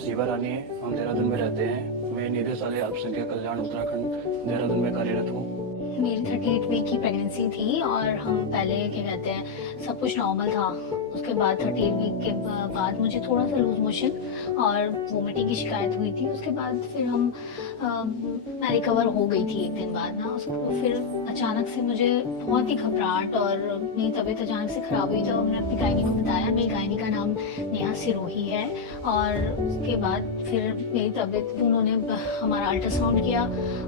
शिवा रानी है, हम देहरादून में रहते हैं। मैं निदेशालय अल्पसंख्यक कल्याण उत्तराखंड देहरादून में कार्यरत हूँ। मेरी 38 वीक की प्रेगनेंसी थी और हम पहले क्या कहते हैं सब कुछ नॉर्मल था। उसके बाद 38 वीक के बाद मुझे थोड़ा सा लूज मोशन और वोमिटिंग की शिकायत हुई थी। उसके बाद फिर मैं रिकवर हो गई थी एक दिन बाद ना। उसको फिर अचानक से मुझे बहुत ही घबराहट और मेरी तबीयत अचानक से ख़राब हुई। तो हमने अपनी गायनी को बताया। मेरी गायनी का नाम नेहा सिरोही है। और उसके बाद फिर मेरी तबीयत, उन्होंने हमारा अल्ट्रासाउंड किया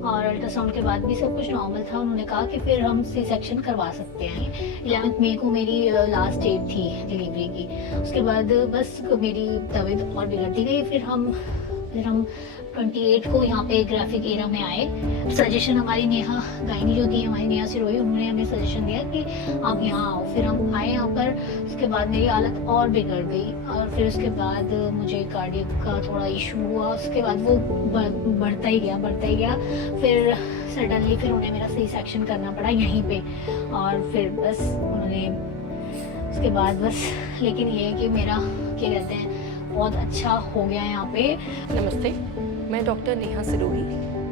और अल्ट्रासाउंड के बाद भी सब कुछ नॉर्मल था। उन्होंने कहा कि फिर हम सी सेक्शन करवा सकते हैं। 11 मई को मेरी लास्ट डेट थी डिलीवरी की। उसके बाद बस मेरी तबीयत और बिगड़ती गई। फिर हम 28 को यहाँ पे ग्राफिक एरा में आए। सजेशन हमारी नेहा गायनी जो थी, हमारी नेहा सिरोही, उन्होंने हमें सजेशन दिया कि आप यहाँ आओ। फिर हम आए यहाँ पर। उसके बाद मेरी हालत और बिगड़ गई और फिर उसके बाद मुझे कार्डियक का थोड़ा इशू हुआ। उसके बाद वो बढ़ता ही गया। फिर सडनली फिर उन्हें मेरा सी सेक्शन करना पड़ा यहीं पे। और फिर बस उन्होंने उसके बाद बस, लेकिन ये है कि मेरा क्या कहते हैं बहुत अच्छा हो गया यहाँ पे। नमस्ते, मैं डॉक्टर नेहा सिरोही।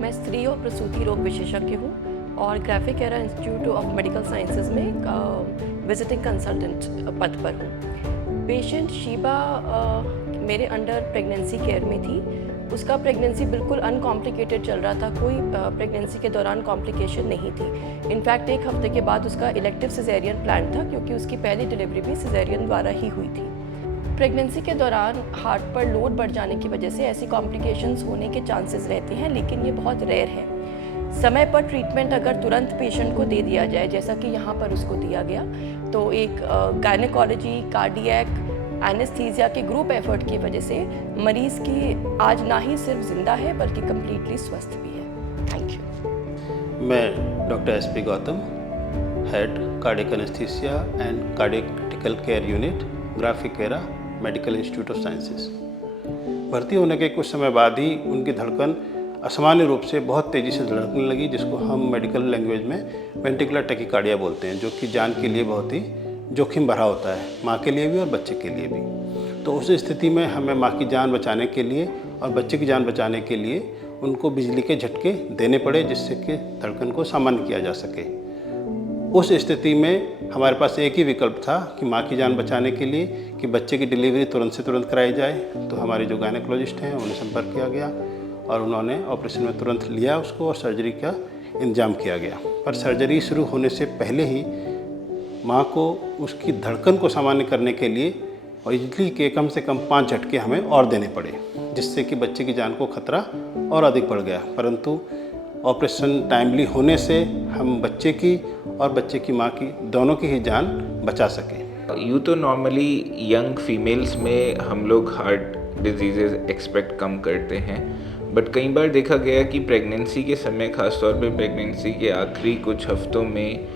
मैं स्त्री और प्रसूति रोग विशेषज्ञ हूँ और graphic era institute of medical sciences में विजिटिंग कंसल्टेंट पद पर हूँ। पेशेंट शीबा मेरे अंडर प्रेगनेंसी केयर में थी। उसका प्रेगनेंसी बिल्कुल अनकॉम्प्लिकेटेड चल रहा था। कोई प्रेगनेंसी के दौरान कॉम्प्लिकेशन नहीं थी। इनफैक्ट एक हफ्ते के बाद उसका इलेक्टिव सिजेरियन प्लान था, क्योंकि उसकी पहली डिलीवरी भी सिजेरियन द्वारा ही हुई थी। प्रेगनेंसी के दौरान हार्ट पर लोड बढ़ जाने की वजह से ऐसी कॉम्प्लिकेशंस होने के चांसेस रहते हैं, लेकिन ये बहुत रेयर है। समय पर ट्रीटमेंट अगर तुरंत पेशेंट को दे दिया जाए, जैसा कि यहाँ पर उसको दिया गया, तो एक गायनेकोलॉजी, कार्डियक, एनेस्थीसिया के ग्रुप एफर्ट की वजह से मरीज़ की आज ना ही सिर्फ जिंदा है बल्कि कम्प्लीटली स्वस्थ भी है। Thank you. मैं doctor SP Gautam, head cardiac anaesthesia and cardiac care unit, graphic era, medical institute of sciences. भर्ती होने के कुछ समय बाद ही उनकी धड़कन असामान्य रूप से बहुत तेज़ी से धड़कने लगी, जिसको हम मेडिकल लैंग्वेज में वेंट्रिकुलर टैकीकार्डिया बोलते हैं, जो कि जान के लिए बहुत ही जोखिम भरा होता है, माँ के लिए भी और बच्चे के लिए भी। तो उस स्थिति में हमें माँ की जान बचाने के लिए और बच्चे की जान बचाने के लिए उनको बिजली के झटके देने पड़े, जिससे कि धड़कन को सामान्य किया जा सके। उस स्थिति में हमारे पास एक ही विकल्प था कि माँ की जान बचाने के लिए कि बच्चे की डिलीवरी तुरंत से तुरंत कराई जाए। तो हमारे जो गायनेकोलॉजिस्ट हैं उन्हें संपर्क किया गया और उन्होंने ऑपरेशन में तुरंत लिया उसको और सर्जरी का इंतजाम किया गया। पर सर्जरी शुरू होने से पहले ही माँ को उसकी धड़कन को सामान्य करने के लिए और बिजली के कम से कम 5 झटके हमें और देने पड़े, जिससे कि बच्चे की जान को खतरा और अधिक बढ़ गया। परंतु ऑपरेशन टाइमली होने से हम बच्चे की और बच्चे की माँ की दोनों की ही जान बचा सकें। यूँ तो नॉर्मली यंग फीमेल्स में हम लोग हार्ट डिजीज़ेज एक्सपेक्ट कम करते हैं, बट कई बार देखा गया कि प्रेगनेंसी के समय, ख़ासतौर पे प्रेगनेंसी के आखिरी कुछ हफ्तों में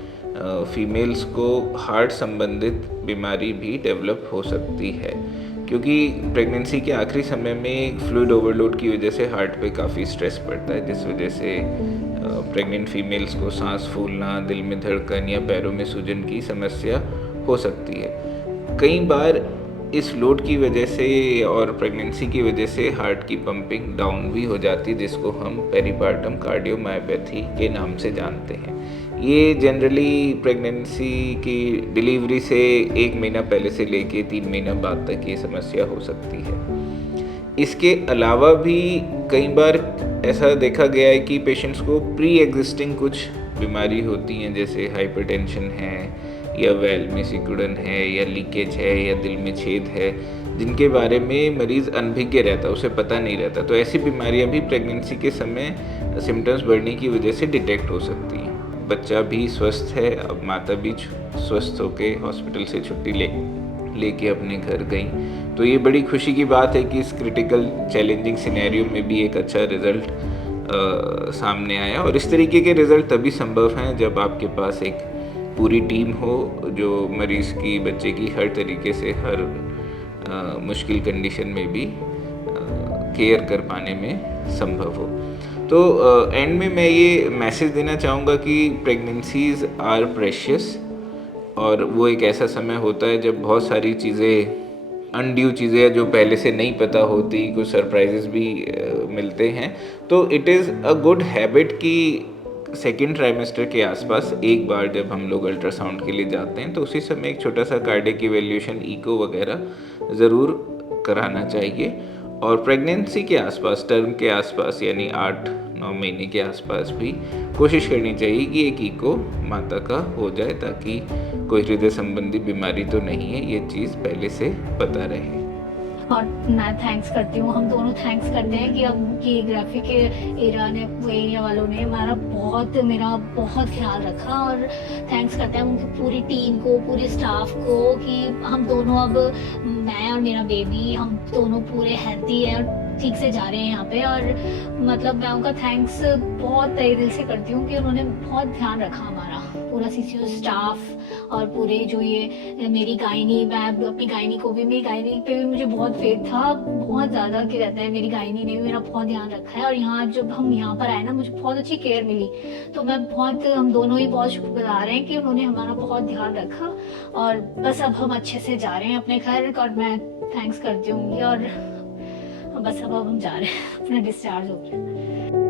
फीमेल्स को हार्ट संबंधित बीमारी भी डेवलप हो सकती है, क्योंकि प्रेगनेंसी के आखिरी समय में फ्लूइड ओवरलोड की वजह से हार्ट पे काफ़ी स्ट्रेस पड़ता है, जिस वजह से प्रेग्नेंट फीमेल्स को सांस फूलना, दिल में धड़कन या पैरों में सूजन की समस्या हो सकती है। कई बार इस लोड की वजह से और प्रेगनेंसी की वजह से हार्ट की पंपिंग डाउन भी हो जाती है, जिसको हम पेरीपार्टम कार्डियोमायोपैथी के नाम से जानते हैं। ये जनरली प्रेगनेंसी की डिलीवरी से 1 महीना पहले से लेके 3 महीना बाद तक ये समस्या हो सकती है। इसके अलावा भी कई बार ऐसा देखा गया है कि पेशेंट्स को प्री एग्जिस्टिंग कुछ बीमारी होती हैं, जैसे हाइपरटेंशन है या वेल में सिकुड़न है या लीकेज है या दिल में छेद है, जिनके बारे में मरीज़ अनभिज्ञ रहता है, उसे पता नहीं रहता। तो ऐसी बीमारियां भी प्रेगनेंसी के समय सिम्टम्स बढ़ने की वजह से डिटेक्ट हो सकती हैं। बच्चा भी स्वस्थ है, अब माता भी स्वस्थ होके हॉस्पिटल से छुट्टी लेके अपने घर गई, तो ये बड़ी खुशी की बात है कि इस क्रिटिकल चैलेंजिंग सिनेरियो में भी एक अच्छा रिज़ल्ट सामने आया। और इस तरीके के रिज़ल्ट तभी संभव हैं जब आपके पास एक पूरी टीम हो जो मरीज़ की, बच्चे की हर तरीके से, हर मुश्किल कंडीशन में भी केयर कर पाने में संभव हो। तो एंड में मैं ये मैसेज देना चाहूँगा कि प्रेगनेंसीज़ आर प्रेशियस, और वो एक ऐसा समय होता है जब बहुत सारी चीज़ें अनड्यू चीज़ें जो पहले से नहीं पता होती, कुछ सरप्राइजेस भी मिलते हैं। तो it is a good habit कि सेकेंड ट्राइमेस्टर के आसपास एक बार जब हम लोग अल्ट्रासाउंड के लिए जाते हैं तो उसी समय एक छोटा सा कार्डियक इवैल्यूएशन, इको वगैरह ज़रूर कराना चाहिए। और प्रेगनेंसी के आसपास, टर्म के आसपास यानी 8-9 महीने के आसपास भी कोशिश करनी चाहिए कि एक इको माता का हो जाए, ताकि कोई हृदय संबंधी बीमारी तो नहीं है, ये चीज़ पहले से पता रहे। और मैं थैंक्स करती हूँ, हम दोनों थैंक्स करते हैं कि अब ये ग्राफिक एरा ने, एरिया वालों ने मेरा बहुत ख्याल रखा। और थैंक्स करते हैं उनकी पूरी टीम को, पूरे स्टाफ को, कि हम दोनों अब, मैं और मेरा बेबी, हम दोनों पूरे हेल्थी है और ठीक से जा रहे हैं यहाँ पे। और मतलब मैं उनका थैंक्स बहुत तहे दिल से करती हूँ कि उन्होंने बहुत ध्यान रखा हमारा, पूरा CCU स्टाफ और पूरे जो ये मेरी गायनी, मैं अपनी गायनी को भी, मेरी गायनी पे भी मुझे बहुत फेथ था, बहुत ज़्यादा कि रहता है, मेरी गायनी ने भी मेरा बहुत ध्यान रखा है। और यहाँ जब हम यहाँ पर आए ना, मुझे बहुत अच्छी केयर मिली, तो हम दोनों ही बहुत शुक्रगुजार हैं कि उन्होंने हमारा बहुत ध्यान रखा। और बस अब हम अच्छे से जा रहे हैं अपने घर, और मैं थैंक्स करती हूँ। और बस अब हम जा रहे हैं, अपना डिस्चार्ज हो गया।